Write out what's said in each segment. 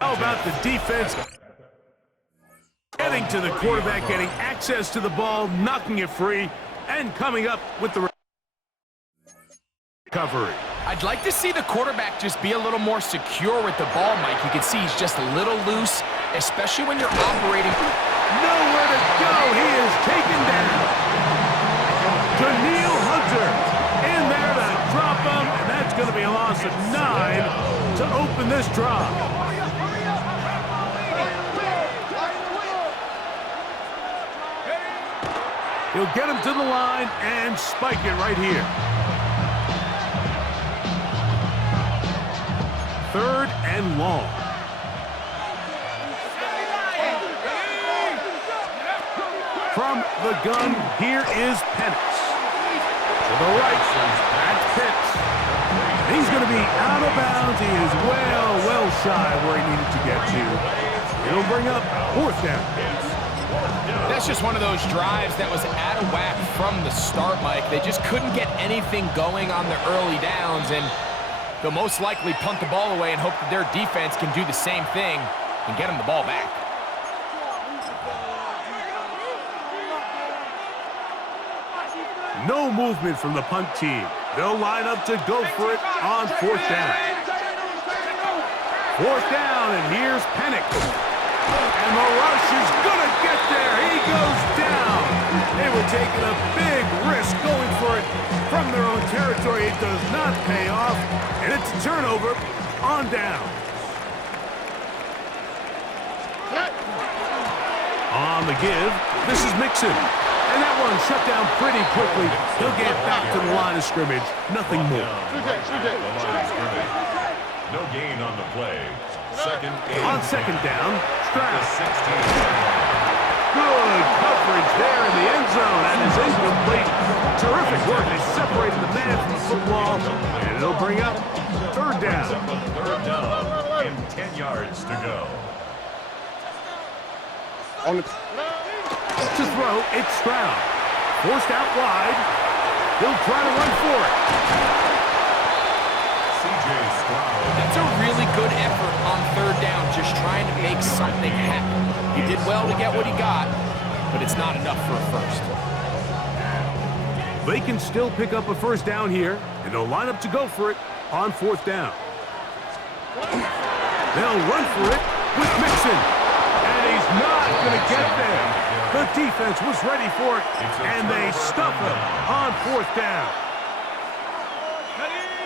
How about the defense getting to the quarterback, getting access to the ball, knocking it free, and coming up with the recovery. I'd like to see the quarterback just be a little more secure with the ball, Mike. You can see he's just a little loose, especially when you're operating. Nowhere to go. He is taken down. Daniil Hunter in there to drop him, and that's going to be a loss of 9 to open this drive. He'll get him to the line and spike it right here. 3rd and long. From the gun, here is Penix. To the right, that's Pitts. He's going to be out of bounds. He is well shy where he needed to get to. It'll bring up 4th down. That's just one of those drives that was out of whack from the start, Mike. They just couldn't get anything going on the early downs, and they'll most likely punt the ball away and hope that their defense can do the same thing and get them the ball back. No movement from the punt team. They'll line up to go for it on 4th down. 4th down, and here's Penix. And the rush is going to get there. He goes down. They were taking a big risk going for it from their own territory. It does not pay off, and it's a turnover on down. On the give, this is Mixon. And that one shut down pretty quickly. He'll get back to the line of scrimmage. Nothing more. No gain on the play. On 2nd down, Stroud. Good coverage there in the end zone. That is incomplete. Terrific work. They separated the man from the football. And it'll bring up 3rd down. 3rd down and 10 yards to go. To throw, it's Stroud. Forced out wide. He'll try to run for it. That's a really good effort on 3rd down, just trying to make something happen. He did well to get what he got, but it's not enough for a first. They can still pick up a 1st down here, and they'll line up to go for it on 4th down. They'll run for it with Mixon, and he's not going to get there. The defense was ready for it, and they stuff him on 4th down.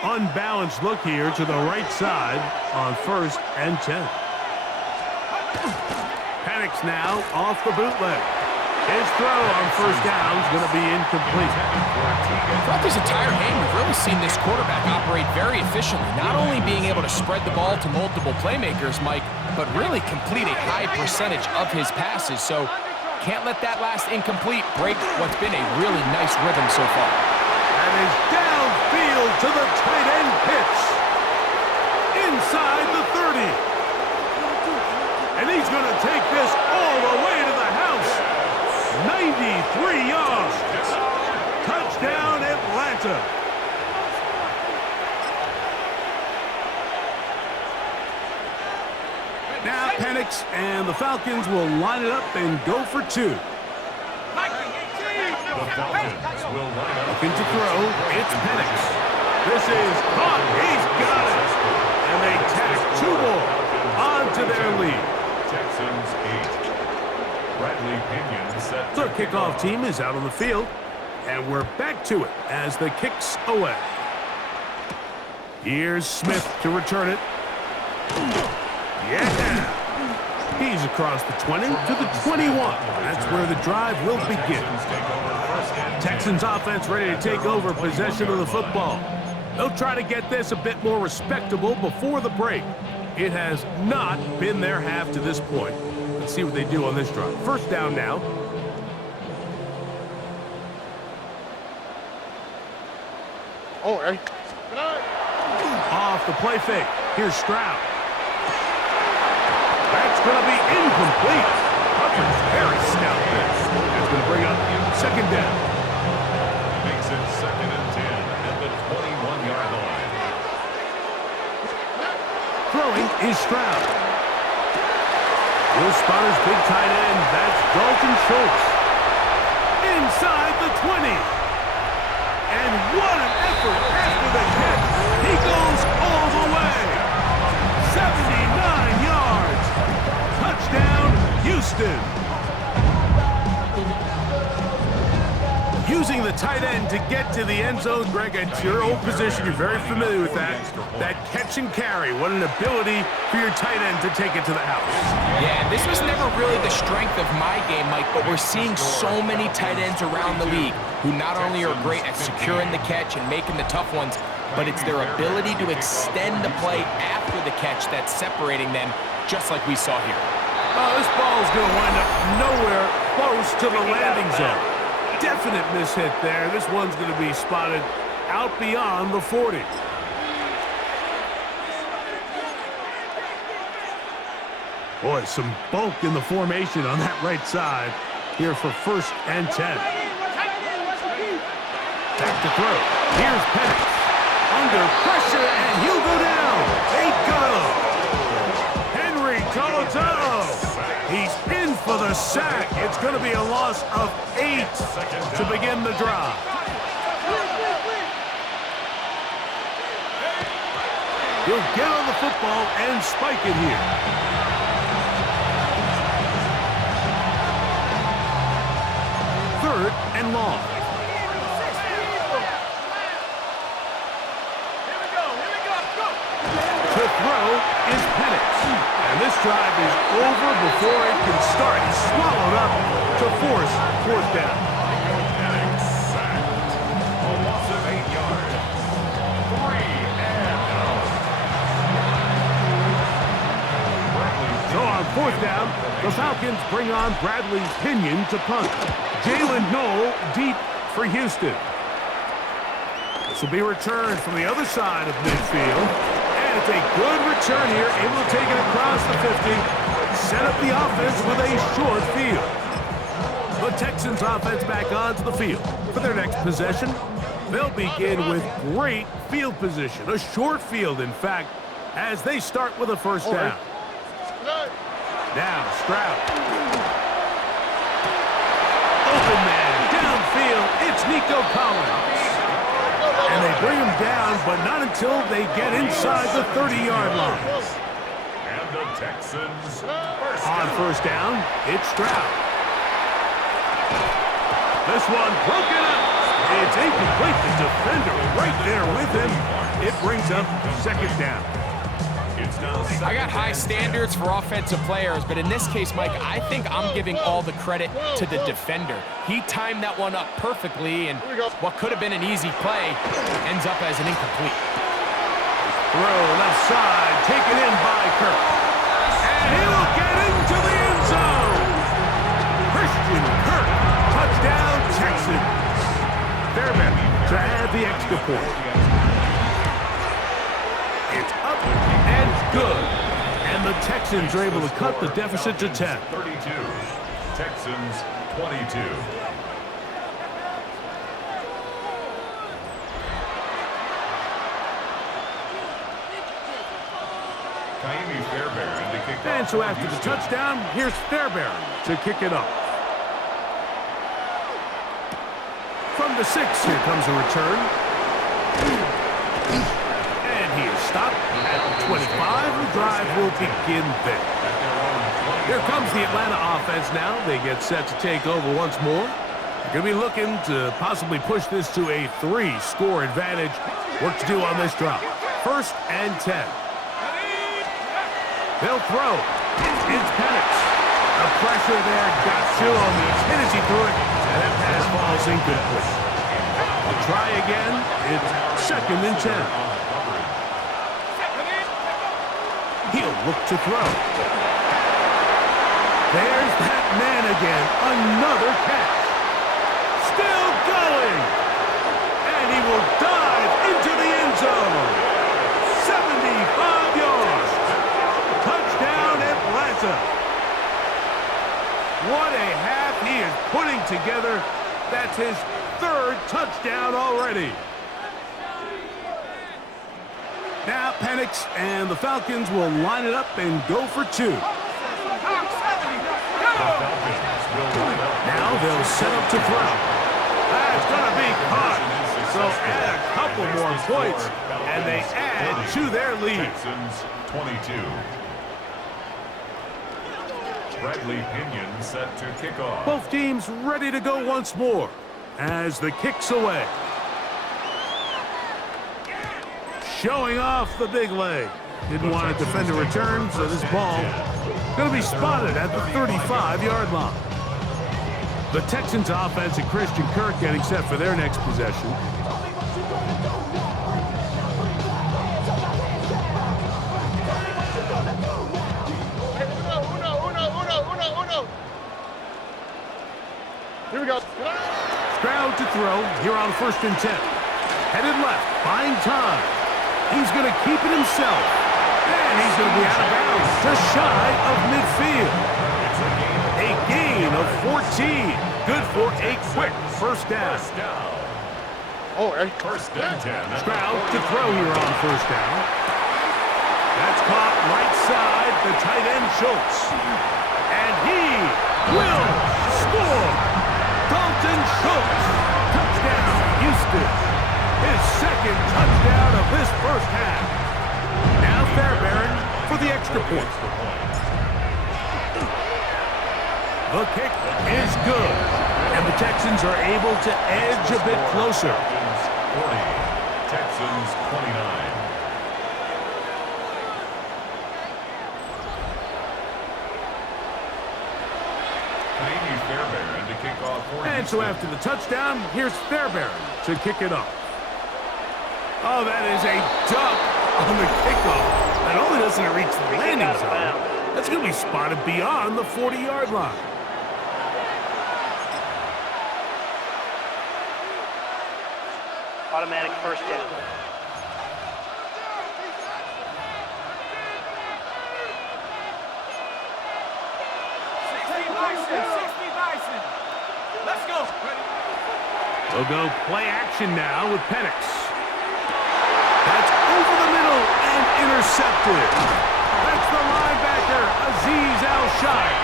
Unbalanced look here to the right side on 1st and 10. Penix now off the bootleg. His throw on 1st down is going to be incomplete. Throughout this entire game, we've really seen this quarterback operate very efficiently, not only being able to spread the ball to multiple playmakers, Mike, but really complete a high percentage of his passes. So can't let that last incomplete break what's been a really nice rhythm so far. And is downfield to the tight end Pitts. Inside the 30. And he's going to take this all the way to the house. 93 yards. Touchdown, Atlanta. Now Penix and the Falcons will line it up and go for 2. The Falcons will line up. Looking to throw, it's Penix. This is caught. He's got it. And they tack 2 more onto their lead. Texans 8. Bradley Pinion set. Their kickoff team is out on the field, and we're back to it as the kick's away. Here's Smith to return it. Yeah! He's across the 20 to the 21. That's where the drive will begin. Texans offense ready to take over possession of the football. They'll try to get this a bit more respectable before the break. It has not been their half to this point. Let's see what they do on this drive. 1st down now. Off the play fake. Here's Stroud. That's going to be incomplete. Coverage very stout there. That's going to bring up 2nd down. Makes it 2nd and 10 at the 21-yard line. Throwing is Stroud. Spotter's big tight end. That's Dalton Schultz. Inside the 20. And what an effort after the catch. He goes all the way. 79 yards. Touchdown, Houston. Using the tight end to get to the end zone, Greg, it's your old position. You're very familiar with that. That catch and carry. What an ability for your tight end to take it to the house. Yeah, this was never really the strength of my game, Mike, but we're seeing so many tight ends around the league who not only are great at securing the catch and making the tough ones, but it's their ability to extend the play after the catch that's separating them, just like we saw here. Oh, this ball is going to wind up nowhere close to the landing zone. Definite mishit there. This one's going to be spotted out beyond the 40. Boy, some bulk in the formation on that right side here for 1st and 10. Back to throw. Here's Penix. Under pressure, and he'll go down. They got him. Henry To'o. He's in for the sack. It's going to be a loss of 8 to begin the drive. He'll get on the football and spike it here. Third and long. To throw is Penix. And this drive is over before it can start. He's swallowed up to force 4th down. Penix sacked. A loss of 8 yards. 3 and out. So on 4th down, the Falcons bring on Bradley Pinion to punt. Jalen Noel deep for Houston. This will be returned from the other side of midfield. And it's a good return here, able to take it across the 50. Set up the offense with a short field. The Texans offense back onto the field. For their next possession, they'll begin with great field position. A short field, in fact, as they start with a 1st down. Now, Stroud. Open man, downfield, it's Nico Collins. And they bring him down, but not until they get inside the 30-yard line. And the Texans On 1st down, it's Stroud. This one broken up. It's incomplete. The defender right there with him. It brings up 2nd down. It's now I got high standards for offensive players, but in this case, Mike, I think I'm giving all the credit to the defender. He timed that one up perfectly, and what could have been an easy play ends up as an incomplete. Throw left side, taken in by Kirk. And he will get into the end zone. Christian Kirk, touchdown Texans. Fairbairn to add the extra point. It's up and good. And the Texans are able to cut the deficit to 10. 32. Texans 22. Fairbairn to kick off. And so after the touchdown, here's Fairbairn to kick it off. From the 6, here comes a return. And he is stopped at the 25. The drive will begin there. Here comes the Atlanta offense now. They get set to take over once more. They're going to be looking to possibly push this to a 3-score advantage. Work to do on this drive. 1st and 10. They'll throw. It's Penix. The pressure there got to him. He's hit as he threw it, and that pass falls incomplete. They'll try again. It's 2nd and 10. He'll look to throw. There's that man again. Another catch. Still going. And he will dive into the end zone. 75 yards. Touchdown, Atlanta. What a half he is putting together. That's his 3rd touchdown already. Now Penix and the Falcons will line it up and go for 2. they'll set up to throw. That's going to be caught. So add a couple more points, and they add to their lead. Texans 22. Bradley Pinion set to kick off. Both teams ready to go once more as the kick's away. Showing off the big leg. Didn't want to defend a return, so this ball going to be spotted at the 35-yard line. The Texans offense and Christian Kirk getting set for their next possession. Here we go. Stroud to throw here on 1st and 10. Headed left, buying time. He's going to keep it himself. And he's going to be out of bounds, just shy of midfield. A gain of 14. Good for a quick first down. Oh, First and 10. Stroud to throw here on 1st down. That's caught right side, the tight end Schultz. And he will score. Dalton Schultz. Touchdown, Houston. His second touchdown of this first half. Now Fairbairn for the extra point. The kick is good. And the Texans are able to edge a bit closer. 40. Texans 29. Fairbairn to kick off for And so after the touchdown, here's Fairbairn to kick it off. Oh, that is a duck on the kickoff. Not only doesn't it reach the landing zone, that's going to be spotted beyond the 40-yard line. Automatic first down. Let's go. We'll go play action now with Penix. That's over the middle and intercepted. That's the linebacker, Azeez Al-Shire.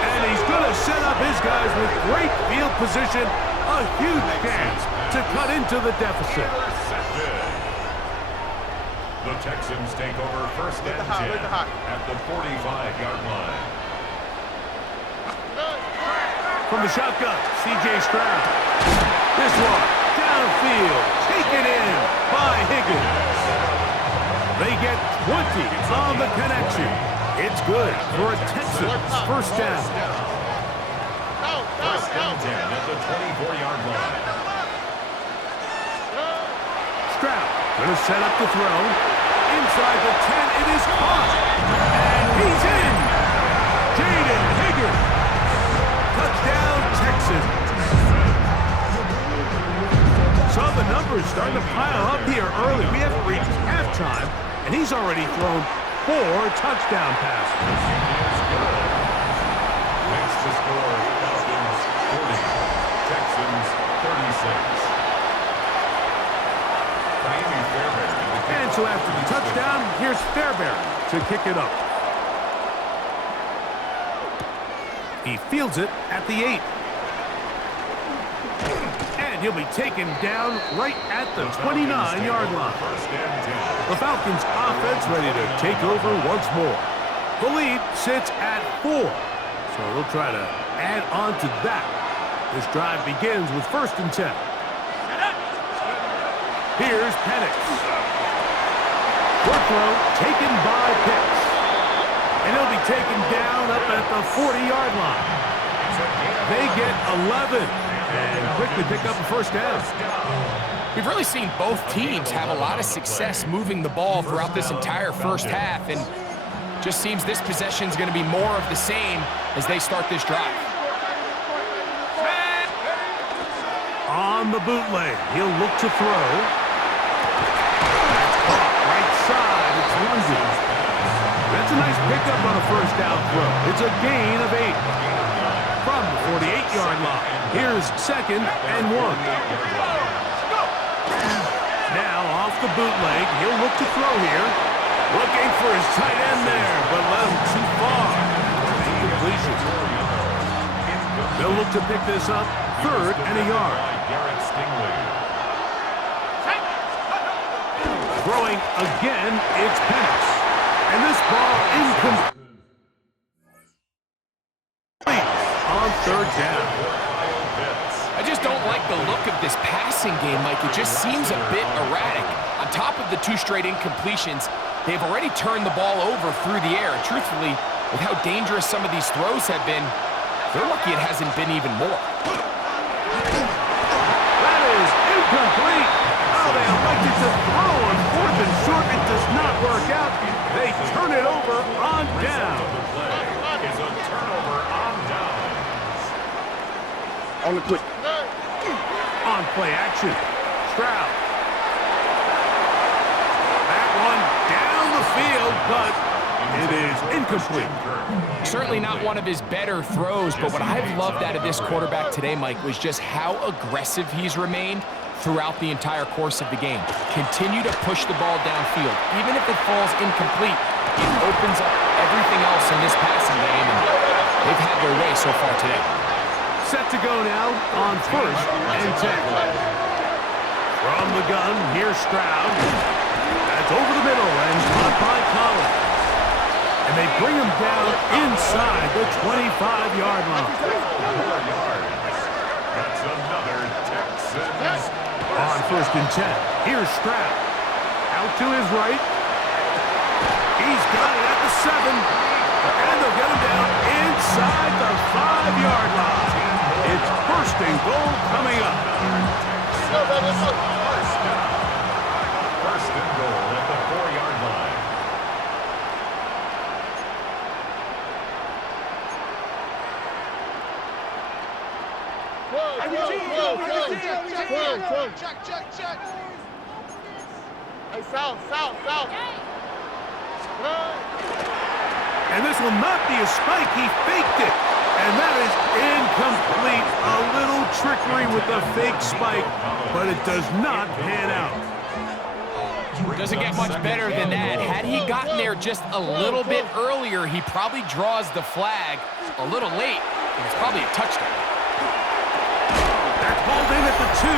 And he's going to set up his guys with great field position. A huge chance to cut into the deficit. The Texans take over 1st and 10 at the 45-yard line. From the shotgun, C.J. Stroud. This one, downfield, taken in by Higgins. They get 20 on the connection. It's good for a Texans first down. First and 10 at the 24-yard line. Stroud going to set up the throw. Inside the 10, it is caught. And he's in. Jaden Higgins. Touchdown, Texans. Saw the numbers starting to pile up here early. We haven't reached halftime, and he's already thrown 4 touchdown passes. Makes the score Falcons 40, Texans 36. And so after the touchdown, here's Fairbairn to kick it up. He fields it at the 8. And he'll be taken down right at the 29-yard line. The Falcons offense ready to take over once more. The lead sits at 4. So they'll try to add on to that. This drive begins with 1st and 10. Here's Penix. Short throw taken by Pitts. And he'll be taken down up at the 40-yard line. They get 11 and quickly pick up a first down. We've really seen both teams have a lot of success moving the ball throughout this entire first half, and just seems this possession is going to be more of the same as they start this drive. On the bootleg, he'll look to throw. Right side, it's Lundy. That's a nice pickup on a first down throw. It's a gain of 8. From the 48-yard line, here's 2nd and 1. Now off the bootleg, he'll look to throw here. Looking for his tight end there, but left too far. Incompletion. They'll look to pick this up, 3rd and a yard. Throwing again, it's Penix. And this ball incomplete on 3rd down. I just don't like the look of this passing game, Mike. It just seems a bit erratic. On top of the 2 straight incompletions, they've already turned the ball over through the air. Truthfully, with how dangerous some of these throws have been, they're lucky it hasn't been even more. That is incomplete. Oh, they elected to throw on 4th and short. It does not work out. They turn it over on down. Is a turnover on downs. On the quick. On play action, Stroud. That one down the field, but it is incomplete. Certainly not one of his better throws, but what I've loved out of this quarterback today, Mike, was just how aggressive he's remained throughout the entire course of the game. Continue to push the ball downfield. Even if it falls incomplete, it opens up everything else in this passing game, and they've had their way so far today. Set to go now on 1st and 10. From the gun, here's Stroud. That's over the middle and caught by Collins. And they bring him down inside the 25-yard line. That's another Texans. On 1st and 10, here's Stroud. Out to his right. He's got it at the 7. And they'll get him down inside the 5-yard line. It's 1st and goal coming up. First and goal at the 4-yard line. Check. Hey, south. And this will not be a spike. He faked it. And that is incomplete. A little trickery with the fake spike, but it does not pan out. Doesn't get much better than that. Had he gotten there just a little bit earlier, he probably draws the flag a little late, and it's probably a touchdown. That's hauled in at the 2.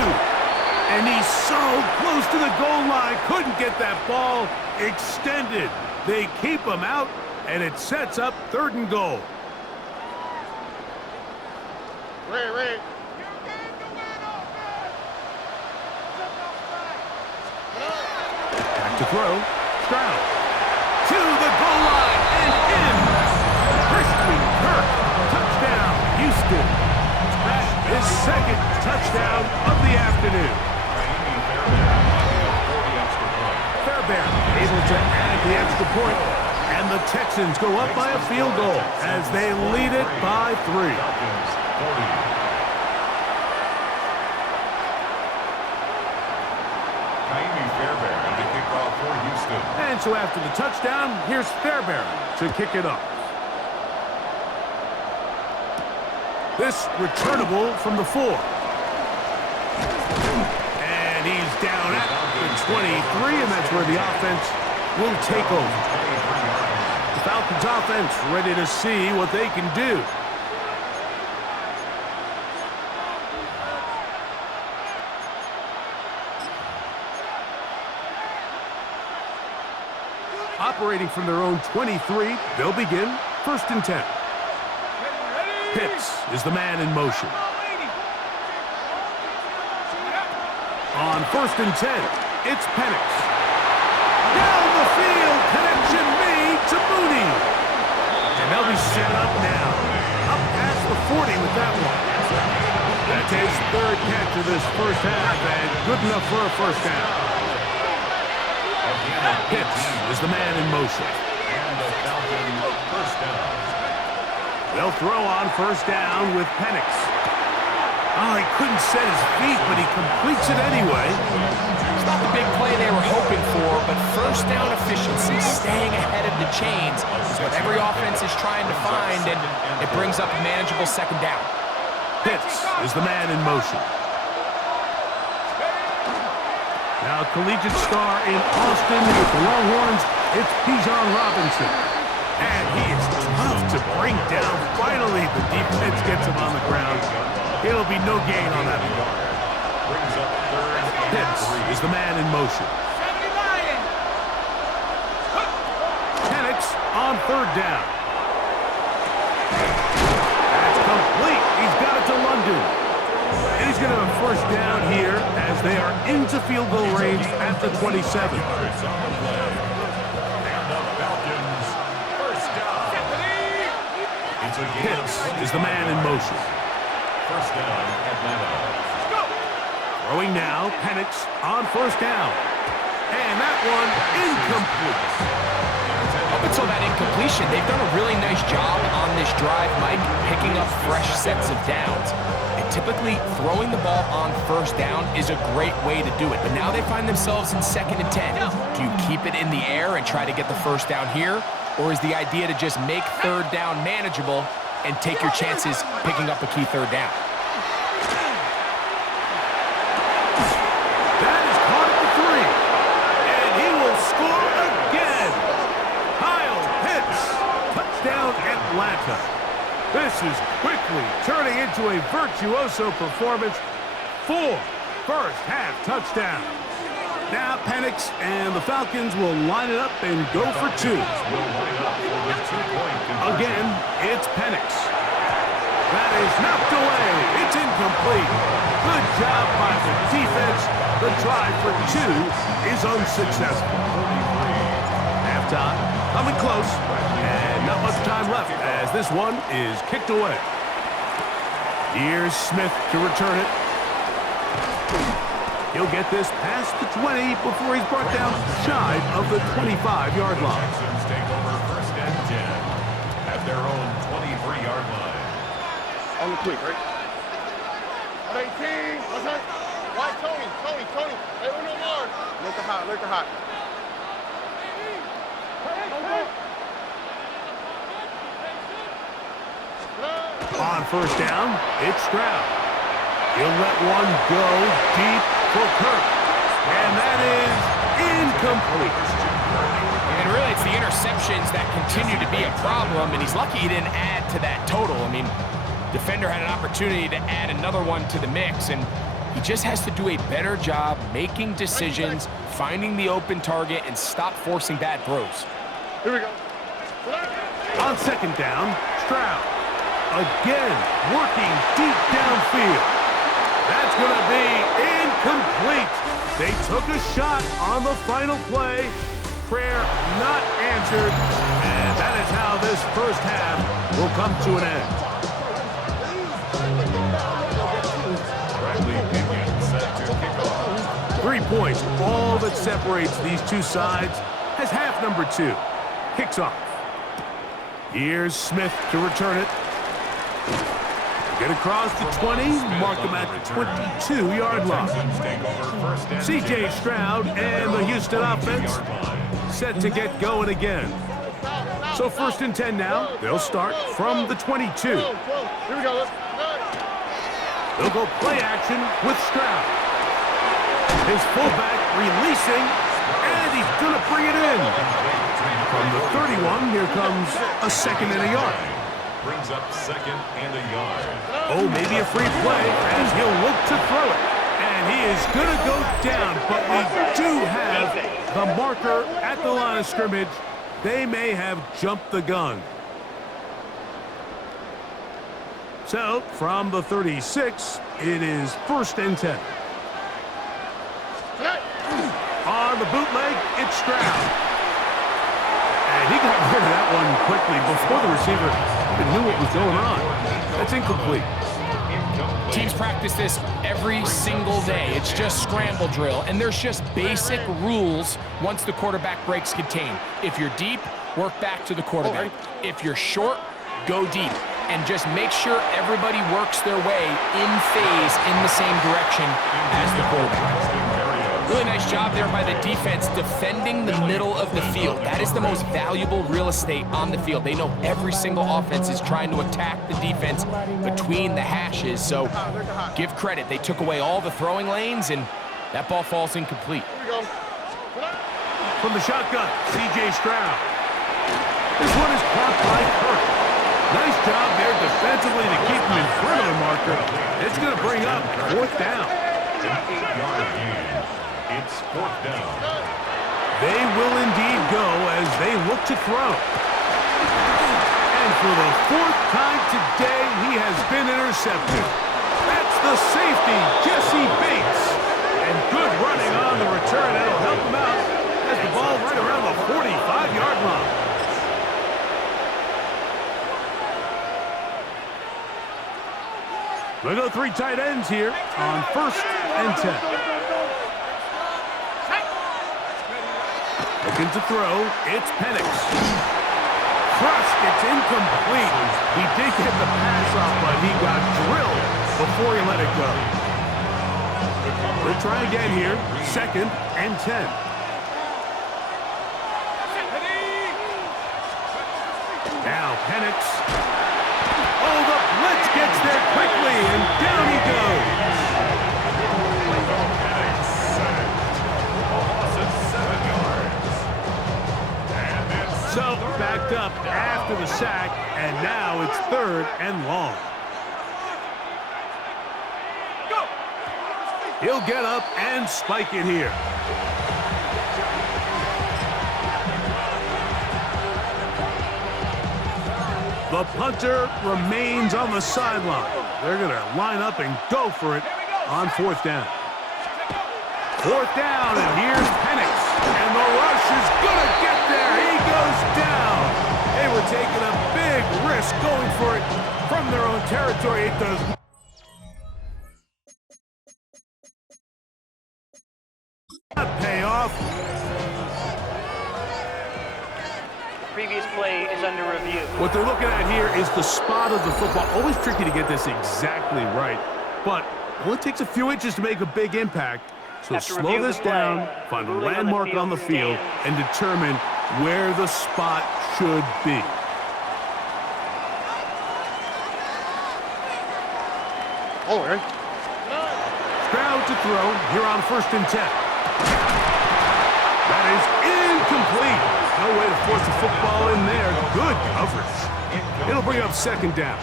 And he's so close to the goal line. Couldn't get that ball extended. They keep him out, and it sets up 3rd and goal. Ray. Back to throw. Stroud. To the goal line and in. Christian Kirk. Touchdown, Houston. That is 2nd touchdown of the afternoon. Fairbairn able to add the extra point, and the Texans go up by a field goal as they lead it by 3. And so after the touchdown, here's Fairbairn to kick it off. This returnable from the 4. And he's down at the 23, and that's where the offense will take over. The Falcons offense ready to see what they can do. Operating from their own 23, they'll begin 1st and 10. Pitts is the man in motion. On 1st and 10, it's Penix. Down the field, connection made to Mooney. And they'll be set up now. Up past the 40 with that one. That's his 3rd catch of this first half, and good enough for a first down. Pitts is the man in motion. And the Falcons first down. They'll throw on 1st down with Penix. Oh, he couldn't set his feet, but he completes it anyway. It's not the big play they were hoping for, but first down efficiency, staying ahead of the chains, is what every offense is trying to find, and it brings up a manageable 2nd down. Pitts is the man in motion. Now, collegiate star in Austin with the Longhorns, it's Bijan Robinson. And he is tough to bring down. Finally, the defense gets him on the ground. It'll be no gain on that one. Pitts is the man in motion. Penix on third down. That's complete. He's got it to London. And he's going to have a first down here as they are into field goal range at the 27. Pitts is the man in motion. First down, Atlanta. Throwing now, Penix on first down. And that one incomplete. Up until that incompletion, they've done a really nice job on this drive, Mike, picking up fresh sets of downs. And typically, throwing the ball on first down is a great way to do it. But now they find themselves in 2nd and 10. Do you keep it in the air and try to get the first down here? Or is the idea to just make third down manageable and take your chances picking up a key third down? That is caught at the 3. And he will score again. Kyle Pitts. Touchdown Atlanta. This is quickly turning into a virtuoso performance. 4 first-half touchdowns. Now Penix and the Falcons will line it up and go for 2. Again, it's Penix. That is knocked away. It's incomplete. Good job by the defense. The drive for 2 is unsuccessful. Halftime coming close, and not much time left as this one is kicked away. Here's Smith to return it. He'll get this past the 20 before he's brought down shy of the 25-yard line. Texans take over first and 10 at their own 23-yard line. On the quick, right? 18. What's that? Why, Tony? Hey, no more. Look her hot. On first down, it's Stroud. He'll let one go deep for Kirk. And that is incomplete. And really, it's the interceptions that continue to be a problem, and he's lucky he didn't add to that total. I mean, defender had an opportunity to add another one to the mix, and he just has to do a better job making decisions, finding the open target, and stop forcing bad throws. Here we go. On second down, Stroud. Again, working deep downfield. That's going to be incomplete. They took a shot on the final play. Prayer not answered. And that is how this first half will come to an end. Bradley Pinion set to kick off. 3 points, all that separates these two sides, as half number 2 kicks off. Here's Smith to return it. Get across the 20, mark him at the 22-yard line. C.J. Stroud and the Houston offense set to get going again. So 1st and 10 now. They'll start from the 22. Here we go. They'll go play action with Stroud. His fullback releasing, and he's going to bring it in. From the 31, here comes a 2nd and a yard. Brings up 2nd and a yard. Oh, maybe a free play as he'll look to throw it. And he is going to go down, but we do have the marker at the line of scrimmage. They may have jumped the gun. So, from the 36, it is 1st and 10. On the bootleg, it's Stroud. And he got rid of that one quickly before the receiver even knew what was going on. That's incomplete. Teams practice this every single day. It's just scramble drill, and there's just basic rules once the quarterback breaks contain. If you're deep, work back to the quarterback. If you're short, go deep. And just make sure everybody works their way in phase in the same direction as the quarterback. Really nice job there by the defense defending the middle of the field. That is the most valuable real estate on the field. They know every single offense is trying to attack the defense between the hashes. So give credit. They took away all the throwing lanes, and that ball falls incomplete. From the shotgun, C.J. Stroud. This one is caught by Kirk. Nice job there defensively to keep him in front of the marker. It's going to bring up 4th down. An 8-yard gain. It's 4th down. They will indeed go as they look to throw. And for the 4th time today, he has been intercepted. That's the safety, Jesse Bates. And good running on the return. That'll help him out. Has the ball right around the 45-yard line. We go 3 tight ends here on 1st and 10. Looking to throw, it's Penix. Crushed, it's incomplete. He did get the pass off, but he got drilled before he let it go. We'll try again here, 2nd and 10. Now Penix. Oh, the blitz gets there quickly, and down he goes. Penix sacked. A loss of 7 yards. And it's So backed up after the sack, and now it's 3rd and long. He'll get up and spike it here. The punter remains on the sideline. They're going to line up and go for it on 4th down. 4th down, and here's Penix. And the rush is going to get there. He goes down. They were taking a big risk going for it from their own territory. It does not pay off. Previous play is under review. What they're looking at here is the spot of the football. Always tricky to get this exactly right, but it only takes a few inches to make a big impact. So After slow review this of the play, down, find a ruling on the landmark field on the field, and determine where the spot should be. Oh, right. Stroud to throw here on 1st and 10. That is incomplete. No way to force the football in there. Good coverage. It'll bring up 2nd down.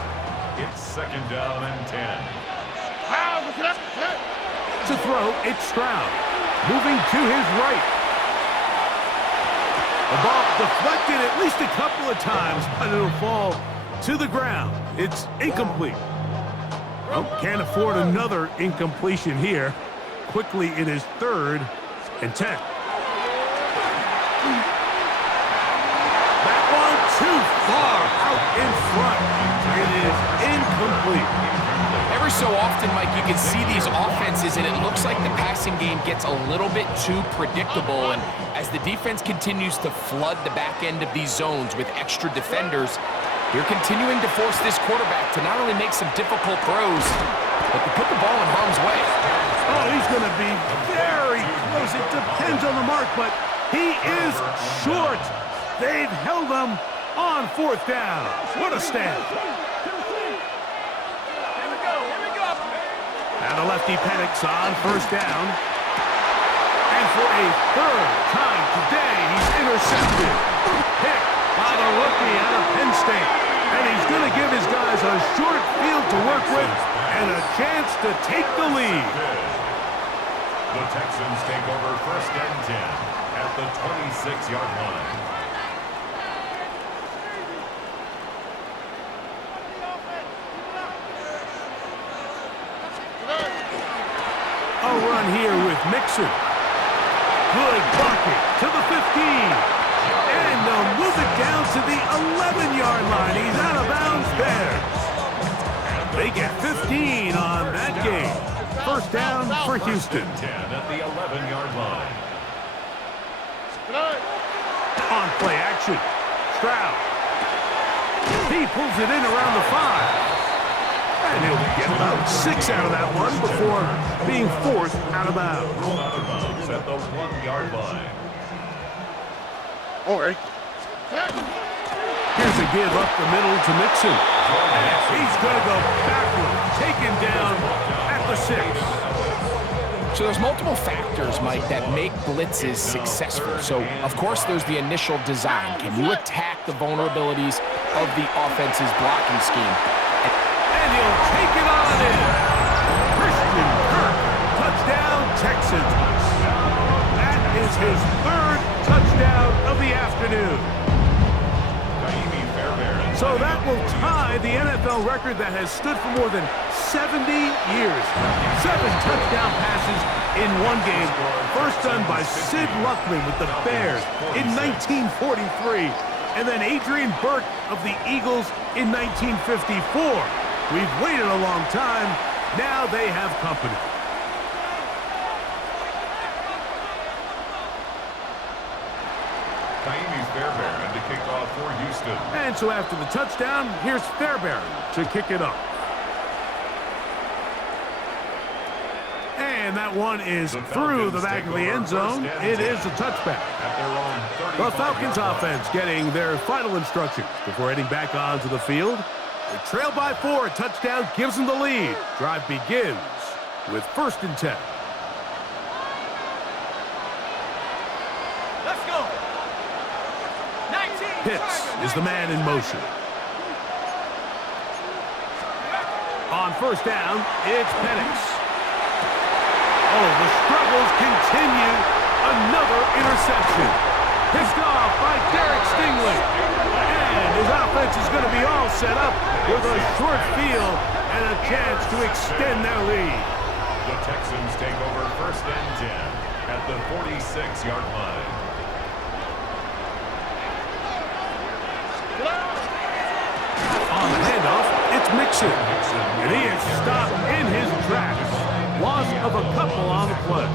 It's 2nd down and 10. To throw, it's Stroud. Moving to his right. The ball deflected at least a couple of times, but it'll fall to the ground. It's incomplete. Well, can't afford another incompletion here. Quickly, it is 3rd and 10. That one too far out in front. It is incomplete. Every so often, Mike, you can see these offenses, and it looks like the passing game gets a little bit too predictable. And as the defense continues to flood the back end of these zones with extra defenders, you're continuing to force this quarterback to not only make some difficult throws, but to put the ball in harm's way. Oh, he's going to be very close. It depends on the mark, but he is short. They've held him on 4th down. What a stand. Now the lefty Penix on 1st down. And for a 3rd time today, he's intercepted. Picked by the rookie out of Penn State. And he's going to give his guys a short field to work with and a chance to take the lead. The Texans take over 1st and 10 at the 26-yard line. A run here with Mixon. Good blocking to the 15. And they'll move it down to the 11-yard line. He's out of bounds there. They get 15 on that game. 1st down for Houston. 10 at the 11-yard line. On play action. Stroud. He pulls it in around the 5. And he'll get about 6 out of that one before being forced out of bounds. Rolled out of bounds at the 1-yard line. All right. Here's a give up the middle to Mixon. And he's going to go backwards, taken down at the 6. So there's multiple factors, Mike, that make blitzes successful. So, of course, there's the initial design. Can you attack the vulnerabilities of the offense's blocking scheme? And he'll take it on in. Christian Kirk, touchdown, Texans. That is his third touchdown of the afternoon. So that will tie the NFL record that has stood for more than 70 years. 7 touchdown passes in one game. First done by Sid Luckman with the Bears in 1943. And then Adrian Burke of the Eagles in 1954. We've waited a long time. Now they have company. Fairbairn to kick off for Houston. And so after the touchdown, here's Fairbairn to kick it off. And that one is through the back of the end zone. It is a touchback. The Falcons offense getting their final instructions before heading back onto the field. They trail by 4. A touchdown gives them the lead. Drive begins with 1st and 10. Pitts is the man in motion. On 1st down, it's Penix. Oh, the struggles continue. Another interception. Picked off by Derek Stingley. And his offense is going to be all set up with a short field and a chance to extend their lead. The Texans take over 1st and 10 at the 46-yard line. On the handoff, it's Mixon. And he is stopped in his tracks. Loss of a couple on the play.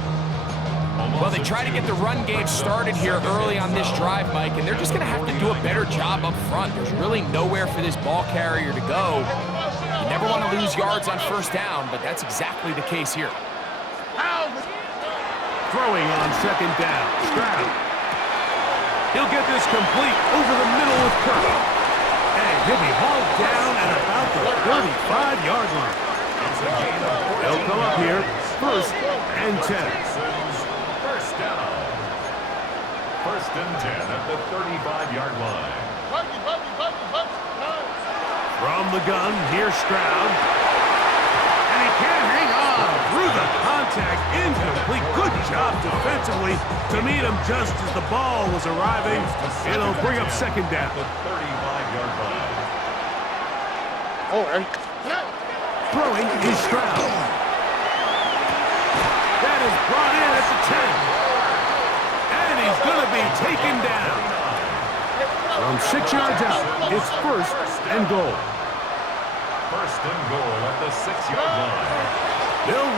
Well, they try to get the run game started here early on this drive, Mike, and they're just going to have to do a better job up front. There's really nowhere for this ball carrier to go. You never want to lose yards on 1st down, but that's exactly the case here. Throwing on 2nd down. Stroud. He'll get this complete over the middle with Kirk. And he'll be hauled down at about the 35-yard line. They'll come up here, 1st and 10. 1st down. 1st and 10 at the 35-yard line. From the gun, here's Stroud. And he can't hang on through the contact. Incomplete. Good job defensively to meet him just as the ball was arriving. It'll bring up 2nd down. The 35-yard line. Throwing is Stroud. That is brought in at the 10. And he's going to be taken down. From 6 yards out, it's 1st and goal. 1st and goal at the 6-yard line. They'll